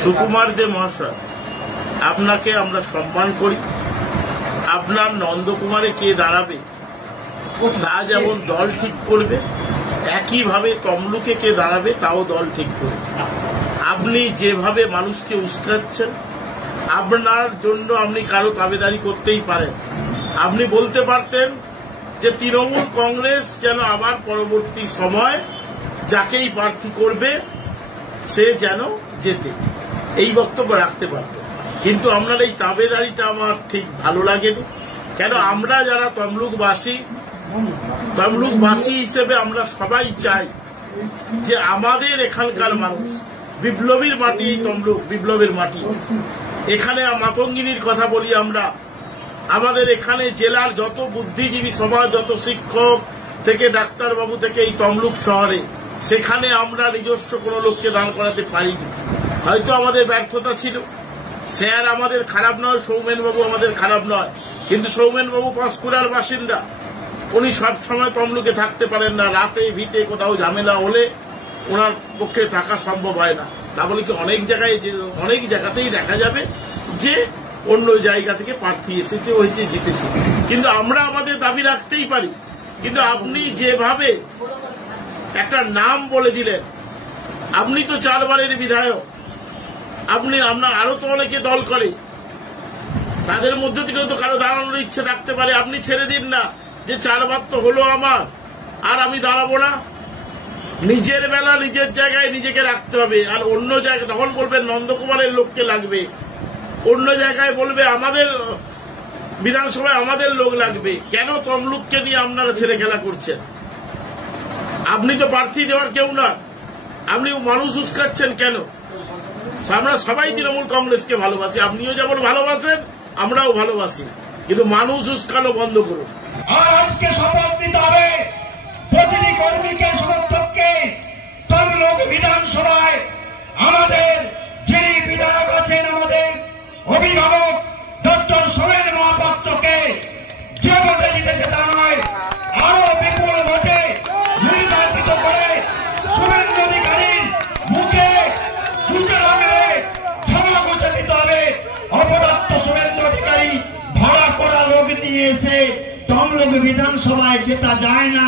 সুকুমার দে মহাশয়, আপনাকে আমরা সম্মান করি। আপনার নন্দকুমারে কে দাঁড়াবে তা যেমন দল ঠিক করবে, একইভাবে তমলুকে কে দাঁড়াবে তাও দল ঠিক করবে। আপনি যেভাবে মানুষকে উস্কাচ্ছেন, আপনার জন্য আপনি কারো দাবিদারি করতেই পারেন। আপনি বলতে পারতেন যে তৃণমূল কংগ্রেস যেন আবার পরবর্তী সময় যাকেই প্রার্থী করবে সে যেন জেতে, এই বক্তব্য রাখতে পারতেন। কিন্তু আপনার এই দাবিদারিটা আমার ঠিক ভালো লাগেনি। কেন, আমরা যারা তমলুকবাসী হিসেবে আমরা সবাই চাই যে আমাদের এখানকার মানুষ, বিপ্লবীর মাটি তমলুক, বিপ্লবের মাটি। এখানে মাতঙ্গিনীর কথা বলি আমরা, আমাদের এখানে জেলার যত বুদ্ধিজীবী সমাজ, যত শিক্ষক থেকে ডাক্তারবাবু থেকে এই তমলুক শহরে, সেখানে আমরা নিজস্ব কোনো লোককে দাঁড় করাতে পারিনি। হয়তো আমাদের ব্যর্থতা ছিল। স্যার আমাদের খারাপ নয়, সৌমেনবাবু আমাদের খারাপ নয়, কিন্তু সৌমেনবাবু পাঁশকুড়ার বাসিন্দা, উনি সবসময় তমলুকে থাকতে পারেন না। রাতে ভিতে কোথাও ঝামেলা হলে ওনার পক্ষে থাকা সম্ভব হয় না। তা বলে কি অনেক জায়গাতেই দেখা যাবে যে অন্য জায়গা থেকে প্রার্থী এসেছে, হয়েছে, জিতেছে। কিন্তু আমরা আমাদের দাবি রাখতেই পারি। কিন্তু আপনি যেভাবে একটা নাম বলে দিলেন, আপনি তো 4 বারের বিধায়ক, আপনার আরো তো অনেকে দল করে, তাদের মধ্যে থেকেও তো কারো দাঁড়ানোর ইচ্ছে থাকতে পারে। আপনি ছেড়ে দিন না যে 4 বার তো হলো আমার, আর আমি দাঁড়াবো না। নিজের বেলা নিজের জায়গায় নিজেকে রাখতে হবে। আর অন্য জায়গায় তখন বলবেন নন্দকুমারের লোককে লাগবে, অন্য জায়গায় বলবে আমাদের বিধানসভায় আমাদের লোক লাগবে। কেন তমলুককে নিয়ে আপনারা ছেড়ে খেলা করছেন? আপনি তো প্রার্থী দেওয়ার কেউ না, আপনি মানুষ উস্কাচ্ছেন কেন? আমরা সবাই তৃণমূল কংগ্রেসকে ভালোবাসি, আপনিও যেমন ভালোবাসেন আমরাও ভালোবাসি, কিন্তু মানুষ উস্কানো বন্ধ করুন। আর আজকে শপথ নিতে হবে প্রতিটি কর্মীকে, সমর্থককে তমলুক বিধানসভায় আমাদের যিনি বিধায়ক আছেন, আমাদের অভিভাবক ডক্টর সোমেন মহাপাত্রকে যে ভোটে জিতেছে তা নয়, আরো বিপুল ভোটে নির্বাচিত করে শুভেন্দু অধিকারীর মুখে জুতো লাগিয়ে ক্ষমা ঘুষে দিতে হবে। অপদার্থ শুভেন্দু অধিকারী ভাড়া করা লোক নিয়ে এসে তমলুক বিধানসভায় জেতা যায় না।